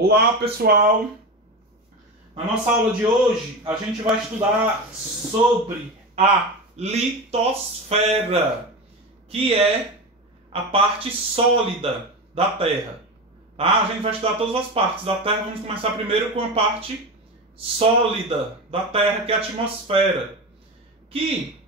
Olá pessoal, na nossa aula de hoje a gente vai estudar sobre a litosfera, que é a parte sólida da Terra. Tá? A gente vai estudar todas as partes da Terra, vamos começar primeiro com a parte sólida da Terra, que é a atmosfera, que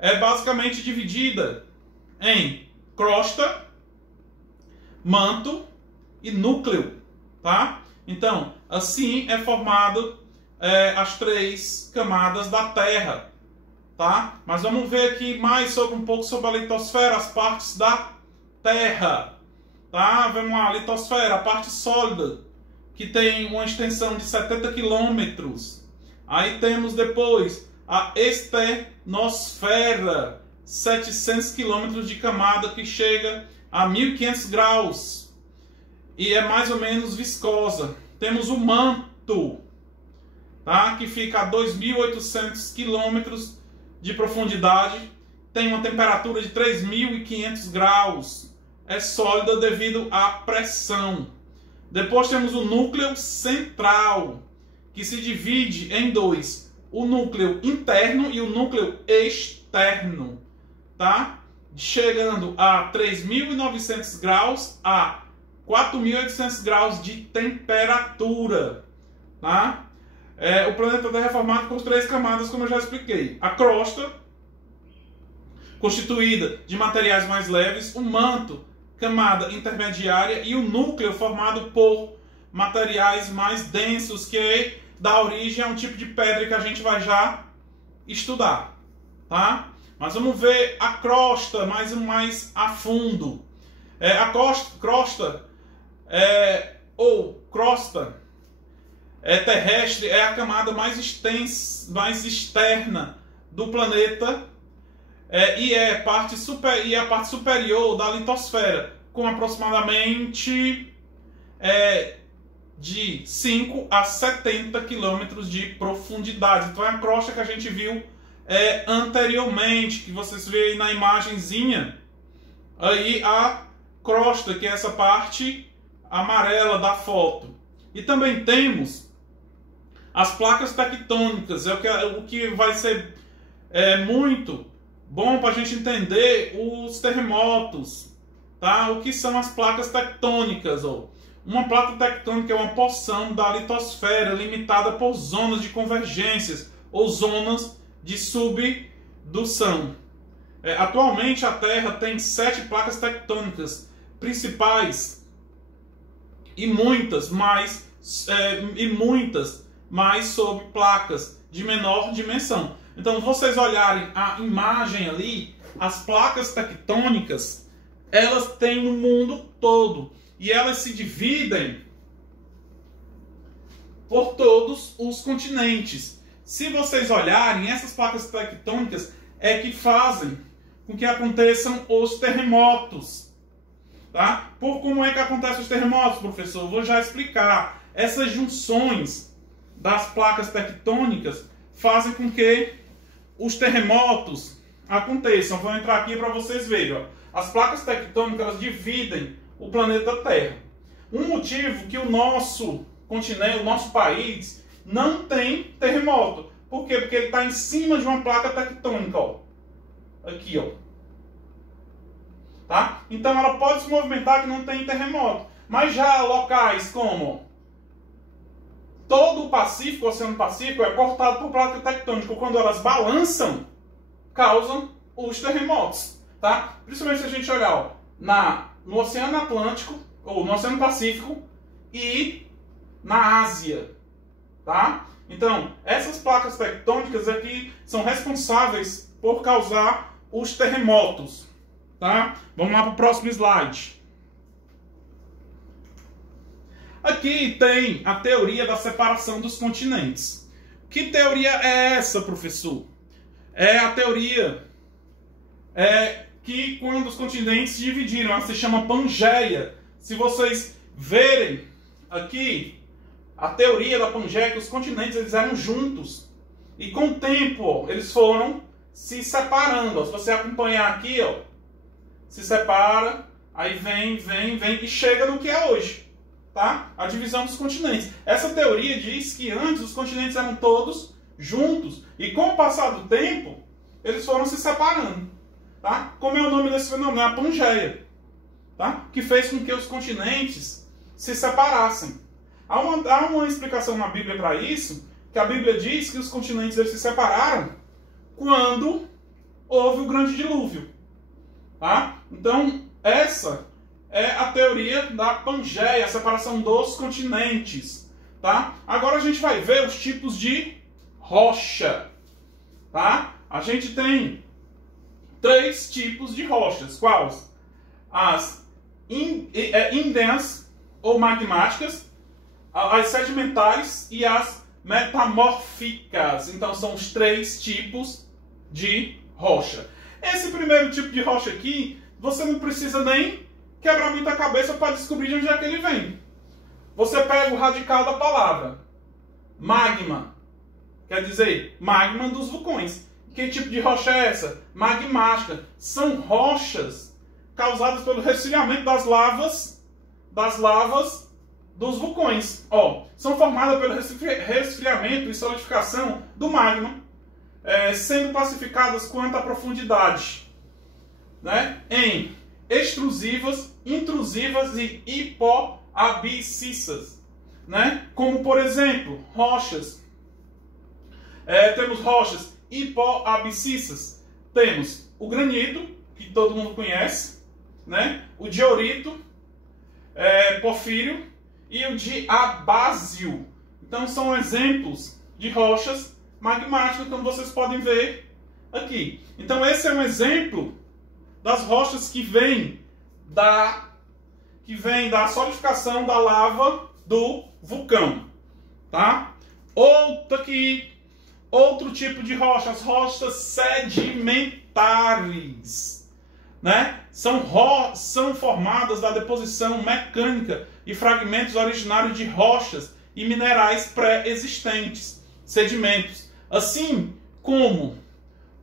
é basicamente dividida em crosta, manto e núcleo. Tá? Então, assim é formado as três camadas da Terra. Tá? Mas vamos ver aqui mais um pouco sobre a litosfera, as partes da Terra. Tá? Vamos lá, a litosfera, a parte sólida, que tem uma extensão de 70 quilômetros. Aí temos depois a estenosfera, 700 quilômetros de camada, que chega a 1500 graus. E é mais ou menos viscosa. Temos o manto, tá? Que fica a 2.800 quilômetros de profundidade. Tem uma temperatura de 3.500 graus. É sólida devido à pressão. Depois temos o núcleo central, que se divide em dois: o núcleo interno e o núcleo externo, tá? Chegando a 3.900 graus a 4.800 graus de temperatura, tá? O planeta Terra é formado por três camadas, como eu já expliquei. A crosta, constituída de materiais mais leves, o manto, camada intermediária, e o núcleo, formado por materiais mais densos, que dá origem a um tipo de pedra que a gente vai já estudar, tá? Mas vamos ver a crosta mais a fundo. A crosta terrestre é a camada mais extensa, mais externa do planeta, e a parte superior da litosfera, com aproximadamente de 5 a 70 quilômetros de profundidade. Então é a crosta que a gente viu anteriormente, que vocês veem aí na imagenzinha, aí a crosta, que é essa parte amarela da foto. E também temos as placas tectônicas, o que vai ser muito bom para a gente entender os terremotos, tá? O que são as placas tectônicas? Uma placa tectônica é uma porção da litosfera limitada por zonas de convergências ou zonas de subdução. Atualmente a Terra tem 7 placas tectônicas principais e muitas mais sob placas de menor dimensão. Então, vocês olharem a imagem ali, as placas tectônicas, elas têm no mundo todo, e elas se dividem por todos os continentes. Se vocês olharem, essas placas tectônicas é que fazem com que aconteçam os terremotos. Tá? Por como é que acontecem os terremotos, professor? Eu vou já explicar. Essas junções das placas tectônicas fazem com que os terremotos aconteçam. Vou entrar aqui para vocês verem. Ó. As placas tectônicas, elas dividem o planeta Terra. Um motivo que o nosso continente, o nosso país, não tem terremoto. Por quê? Porque ele está em cima de uma placa tectônica. Ó. Aqui, ó. Tá? Então ela pode se movimentar que não tem terremoto. Mas já locais como todo o Pacífico, o Oceano Pacífico, é cortado por placa tectônica. Quando elas balançam, causam os terremotos. Tá? Principalmente se a gente olhar ó, no Oceano Atlântico, ou no Oceano Pacífico e na Ásia. Tá? Então, essas placas tectônicas aqui são responsáveis por causar os terremotos. Tá? Vamos lá para o próximo slide. Aqui tem a teoria da separação dos continentes. Que teoria é essa, professor? É a teoria que quando os continentes se dividiram, ela se chama Pangeia. Se vocês verem aqui, a teoria da Pangeia é que os continentes eles eram juntos. E com o tempo, ó, eles foram se separando. Ó. Se você acompanhar aqui, ó, se separa, aí vem e chega no que é hoje. tá? A divisão dos continentes. Essa teoria diz que antes os continentes eram todos juntos e com o passar do tempo eles foram se separando, tá? Como é o nome desse fenômeno? É a Pangeia, tá? Que fez com que os continentes se separassem. Há uma explicação na Bíblia para isso, que a Bíblia diz que os continentes eles se separaram quando houve o grande dilúvio, tá? Então, essa é a teoria da Pangeia, a separação dos continentes, tá? Agora a gente vai ver os tipos de rocha, tá? A gente tem 3 tipos de rochas. Quais? As ígneas ou magmáticas, as sedimentares e as metamórficas. Então são os 3 tipos de rocha. Esse primeiro tipo de rocha aqui, você não precisa nem quebrar muita cabeça para descobrir de onde é que ele vem. Você pega o radical da palavra magma, quer dizer, magma dos vulcões. Que tipo de rocha é essa? Magmática. São rochas causadas pelo resfriamento das lavas dos vulcões. Ó, são formadas pelo resfriamento e solidificação do magma, sendo classificadas quanto à profundidade, né, em extrusivas, intrusivas e hipoabscissas, né? Como por exemplo, rochas. Temos rochas hipoabscissas. Temos o granito, que todo mundo conhece, né? O diorito, porfírio e o diabásio. Então são exemplos de rochas magmáticas, como vocês podem ver aqui. Então esse é um exemplo das rochas que vêm da solidificação da lava do vulcão, tá? Outro tipo de rocha, as rochas sedimentares, né? São formadas da deposição mecânica e fragmentos originários de rochas e minerais pré-existentes, sedimentos, assim como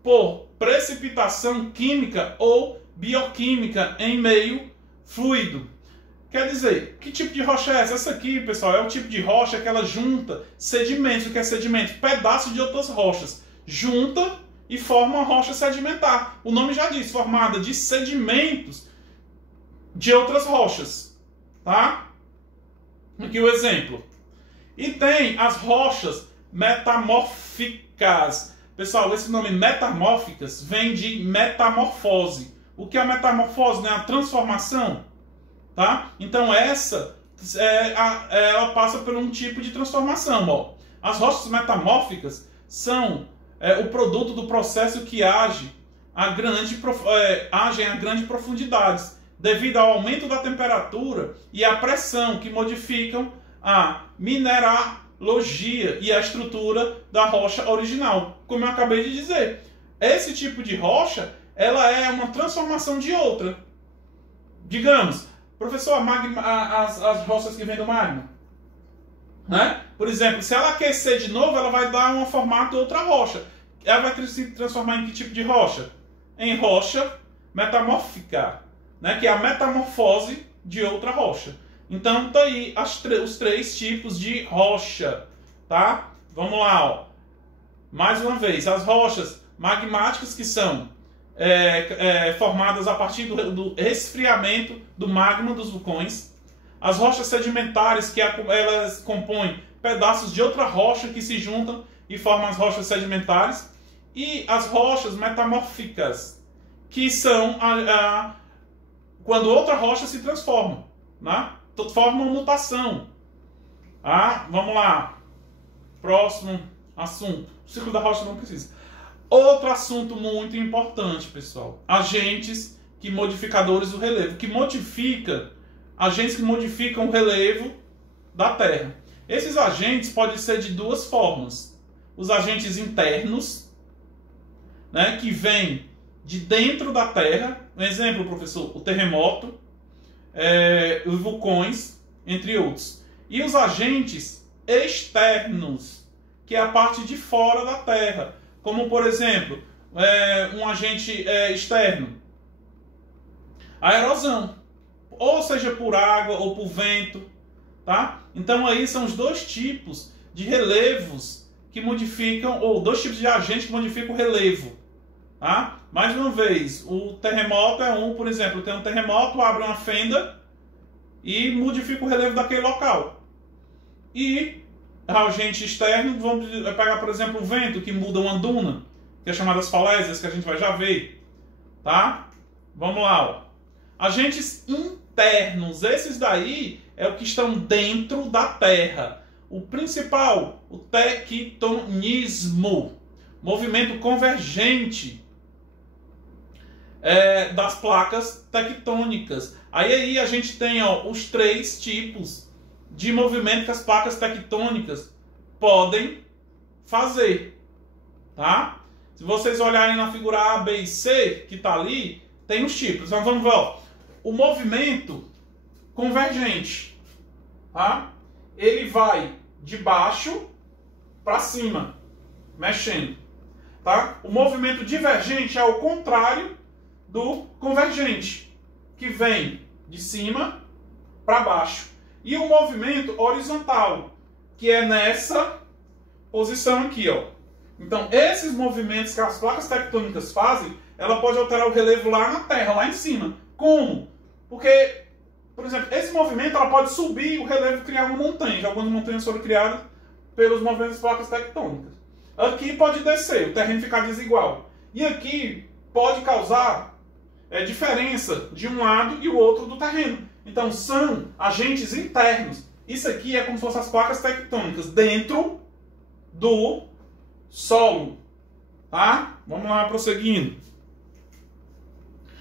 por precipitação química ou bioquímica em meio fluido. Quer dizer, que tipo de rocha é essa? Essa aqui, pessoal, é o tipo de rocha que ela junta sedimentos. O que é sedimento? Pedaços de outras rochas. Junta e forma uma rocha sedimentar. O nome já diz, formada de sedimentos de outras rochas. Tá? Aqui o exemplo. E tem as rochas metamórficas. Pessoal, esse nome metamórficas vem de metamorfose. O que é a metamorfose? Né? A transformação. Tá? Então ela passa por um tipo de transformação. Ó. As rochas metamórficas são o produto do processo que agem a grandes profundidades, devido ao aumento da temperatura e à pressão, que modificam a mineralogia e a estrutura da rocha original. Como eu acabei de dizer, esse tipo de rocha ela é uma transformação de outra. Digamos, professor, as rochas que vêm do magma, né? Por exemplo, se ela aquecer de novo, ela vai dar um formato de outra rocha. Ela vai se transformar em que tipo de rocha? Em rocha metamórfica, né? Que é a metamorfose de outra rocha. Então, tá aí os 3 tipos de rocha, tá? Vamos lá, ó. Mais uma vez, as rochas magmáticas, que são formadas a partir do resfriamento do magma dos vulcões. As rochas sedimentares, que elas compõem pedaços de outra rocha que se juntam e formam as rochas sedimentares. E as rochas metamórficas, que são quando outra rocha se transforma, né? Forma uma mutação. Vamos lá. Próximo assunto. O ciclo da rocha não precisa. Outro assunto muito importante, pessoal. Agentes modificadores do relevo. Agentes que modificam o relevo da Terra. Esses agentes podem ser de 2 formas. Os agentes internos, né, que vêm de dentro da Terra. Um exemplo, professor, o terremoto, os vulcões, entre outros. E os agentes externos, que é a parte de fora da Terra. Como, por exemplo, um agente externo, a erosão, ou seja por água ou por vento, tá? Então aí são os dois tipos de relevos que modificam, ou dois tipos de agentes que modificam o relevo, tá? Mais uma vez, o terremoto é um, por exemplo, tem um terremoto, abre uma fenda e modifica o relevo daquele local. E agente externo, vamos pegar, por exemplo, o vento, que muda uma duna, que é chamada as falésias, que a gente vai já ver, tá? Vamos lá, ó. Agentes internos, esses daí é o que estão dentro da Terra. O principal, o tectonismo, movimento convergente das placas tectônicas. Aí a gente tem, ó, os três tipos de movimento que as placas tectônicas podem fazer, tá? Se vocês olharem na figura A, B e C, que está ali, tem os tipos. Então vamos ver, ó. O movimento convergente, tá? Ele vai de baixo para cima, mexendo, tá? O movimento divergente é o contrário do convergente, que vem de cima para baixo. E o movimento horizontal, que é nessa posição aqui, ó. Então, esses movimentos que as placas tectônicas fazem, ela pode alterar o relevo lá na Terra, lá em cima. Como? Porque, por exemplo, esse movimento ela pode subir o relevo e criar uma montanha. Já algumas montanhas foram criadas pelos movimentos das placas tectônicas. Aqui pode descer, o terreno ficar desigual. E aqui pode causar diferença de um lado e o outro do terreno. Então, são agentes internos. Isso aqui é como se fossem as placas tectônicas dentro do solo, tá? Vamos lá, prosseguindo.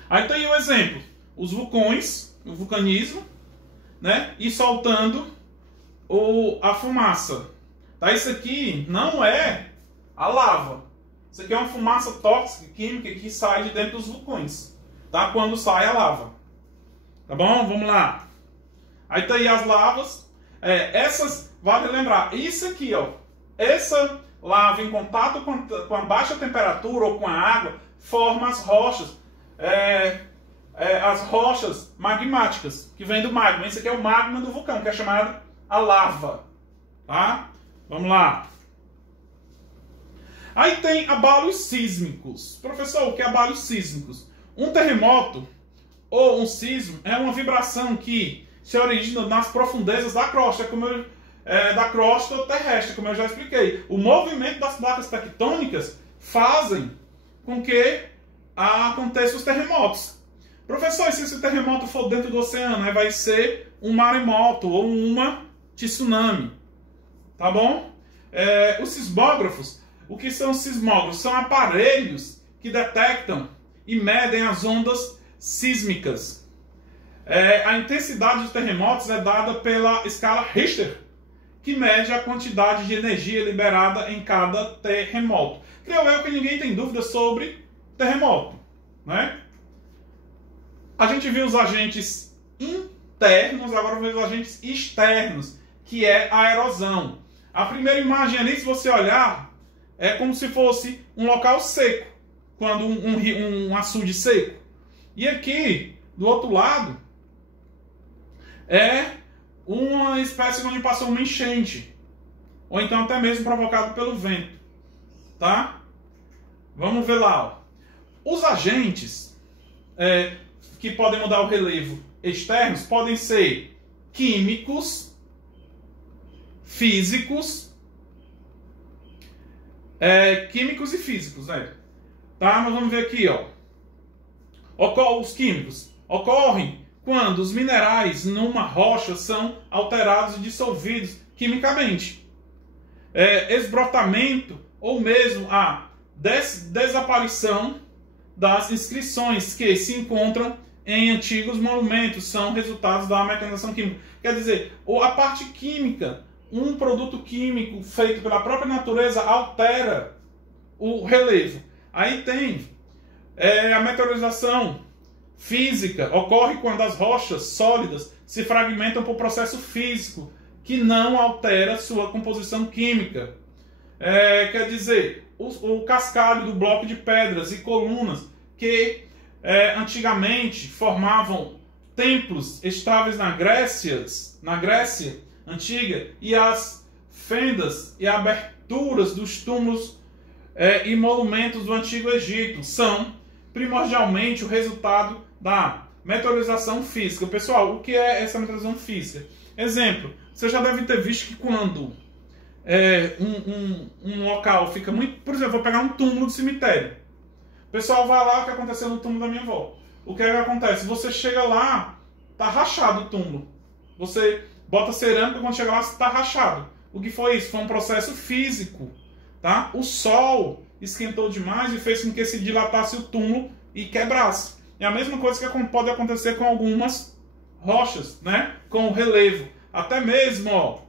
Aí tem o exemplo, os vulcões, o vulcanismo, né? E soltando a fumaça. Tá? Isso aqui não é a lava. Isso aqui é uma fumaça tóxica, química, que sai de dentro dos vulcões, tá? Quando sai a lava. Tá bom? Vamos lá. Aí tá aí as lavas. Essas, vale lembrar, isso aqui, ó. Essa lava em contato com a baixa temperatura ou com a água forma as rochas. As rochas magmáticas, que vem do magma. Esse aqui é o magma do vulcão, que é chamado a lava. Tá? Vamos lá. Aí tem abalos sísmicos. Professor, o que é abalos sísmicos? Um terremoto ou um sismo é uma vibração que se origina nas profundezas da crosta, da crosta terrestre, como eu já expliquei. O movimento das placas tectônicas fazem com que aconteçam os terremotos. Professor, e se esse terremoto for dentro do oceano, vai ser um maremoto ou uma tsunami. Tá bom? Os sismógrafos, o que são sismógrafos? São aparelhos que detectam e medem as ondas sísmicas. A intensidade dos terremotos é dada pela escala Richter, que mede a quantidade de energia liberada em cada terremoto. Creio eu que ninguém tem dúvida sobre terremoto, né? A gente viu os agentes internos, agora vamos ver os agentes externos, que é a erosão. A primeira imagem ali, se você olhar, é como se fosse um local seco, quando um açude seco. E aqui, do outro lado, é uma espécie onde passou uma enchente, ou então até mesmo provocado pelo vento, tá? Vamos ver lá, ó. Os agentes que podem mudar o relevo externos podem ser químicos, físicos, químicos e físicos, né? Tá? Mas vamos ver aqui, ó. Os químicos ocorrem quando os minerais numa rocha são alterados e dissolvidos quimicamente. Esbrotamento ou mesmo a desaparição das inscrições que se encontram em antigos monumentos são resultados da mecanização química. Quer dizer, a parte química, um produto químico feito pela própria natureza altera o relevo. Aí tem a meteorização física, ocorre quando as rochas sólidas se fragmentam por processo físico que não altera sua composição química. Quer dizer, o cascalho do bloco de pedras e colunas que antigamente formavam templos estáveis na Grécia, antiga e as fendas e aberturas dos túmulos e monumentos do Antigo Egito são primordialmente o resultado da meteorização física. Pessoal, o que é essa meteorização física? Exemplo, você já deve ter visto que quando um local fica muito... Por exemplo, vou pegar um túmulo de cemitério. O pessoal vai lá, o que aconteceu no túmulo da minha avó? O que é que acontece? Você chega lá, tá rachado o túmulo. Você bota cerâmica, quando chega lá, está rachado. O que foi isso? Foi um processo físico. Tá? O sol esquentou demais e fez com que se dilatasse o túmulo e quebrasse. É a mesma coisa que pode acontecer com algumas rochas, né? Com o relevo. Até mesmo, ó,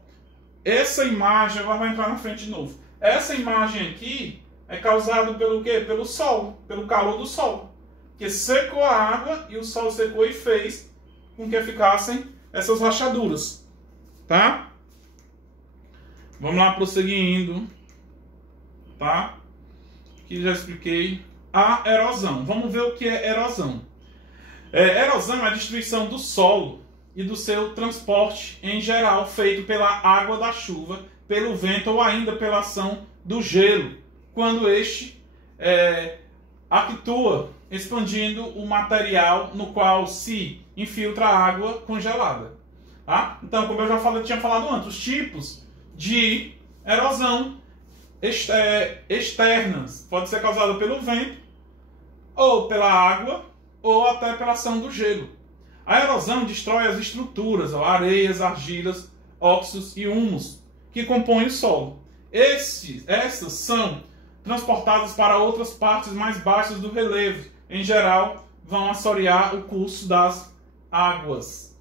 essa imagem, agora vai entrar na frente de novo. Essa imagem aqui é causada pelo quê? Pelo sol, pelo calor do sol. Que secou a água e o sol secou e fez com que ficassem essas rachaduras. Tá? Vamos lá, prosseguindo. Tá? Aqui já expliquei. A erosão. Vamos ver o que é erosão. Erosão é a destruição do solo e do seu transporte, em geral, feito pela água da chuva, pelo vento ou ainda pela ação do gelo, quando este atua, expandindo o material no qual se infiltra a água congelada. Tá? Então, como eu já tinha falado antes, os tipos de erosão externas pode ser causada pelo vento, ou pela água, ou até pela ação do gelo. A erosão destrói as estruturas, areias, argilas, óxidos e humus que compõem o solo. Essas são transportadas para outras partes mais baixas do relevo. Em geral, vão assorear o curso das águas.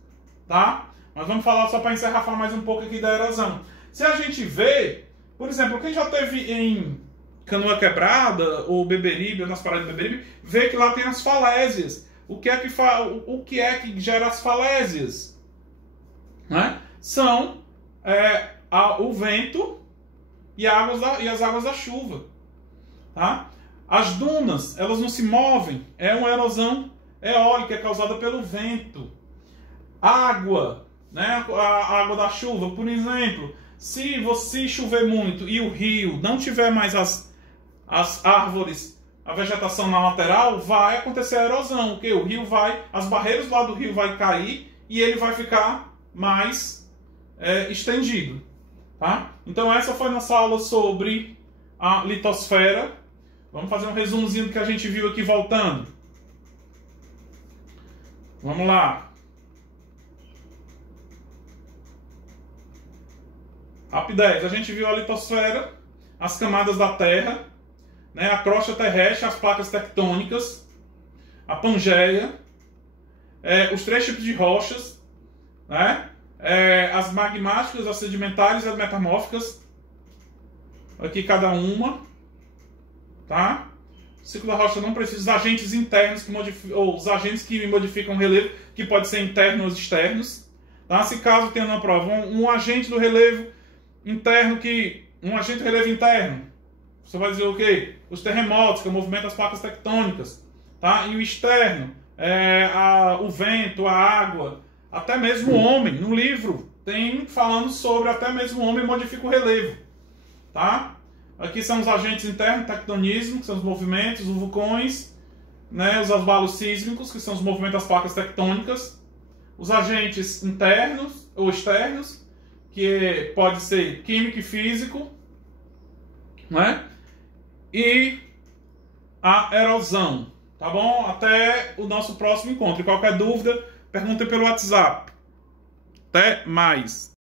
Tá? Mas vamos falar, só para encerrar, falar mais um pouco aqui da erosão. Se a gente vê, por exemplo, quem já esteve em Canoa Quebrada, ou Beberibe, ou nas paradas de Beberibe, vê que lá tem as falésias. O que é que gera as falésias? Né? São o vento e as águas da chuva. Tá? As dunas, elas não se movem. É uma erosão eólica, é causada pelo vento. Água, né? A água da chuva, por exemplo, se você chover muito e o rio não tiver mais as árvores, a vegetação na lateral, vai acontecer a erosão. O rio as barreiras lá do rio vai cair e ele vai ficar mais estendido. Tá? Então essa foi nossa aula sobre a litosfera. Vamos fazer um resumozinho do que a gente viu aqui voltando. Vamos lá. Rapidez, a gente viu a litosfera, as camadas da Terra, né, a crosta terrestre, as placas tectônicas, a Pangeia, os três tipos de rochas, né, as magmáticas, as sedimentares e as metamórficas, aqui cada uma, tá? O ciclo da rocha não precisa, os agentes internos ou os agentes que modificam o relevo, que pode ser internos ou externos, tá? Se caso tenha na prova um agente do relevo interno um agente do relevo interno, você vai dizer o quê? Os terremotos, que é o movimento das placas tectônicas, tá? E o externo, o vento, a água, até mesmo o homem. No livro tem falando sobre até mesmo o homem modifica o relevo, tá? Aqui são os agentes internos, tectonismo, que são os movimentos, os vulcões, né? Os abalos sísmicos, que são os movimentos das placas tectônicas, os agentes internos ou externos, que pode ser químico e físico, né? E a erosão, tá bom? Até o nosso próximo encontro. E qualquer dúvida, pergunta pelo WhatsApp. Até mais!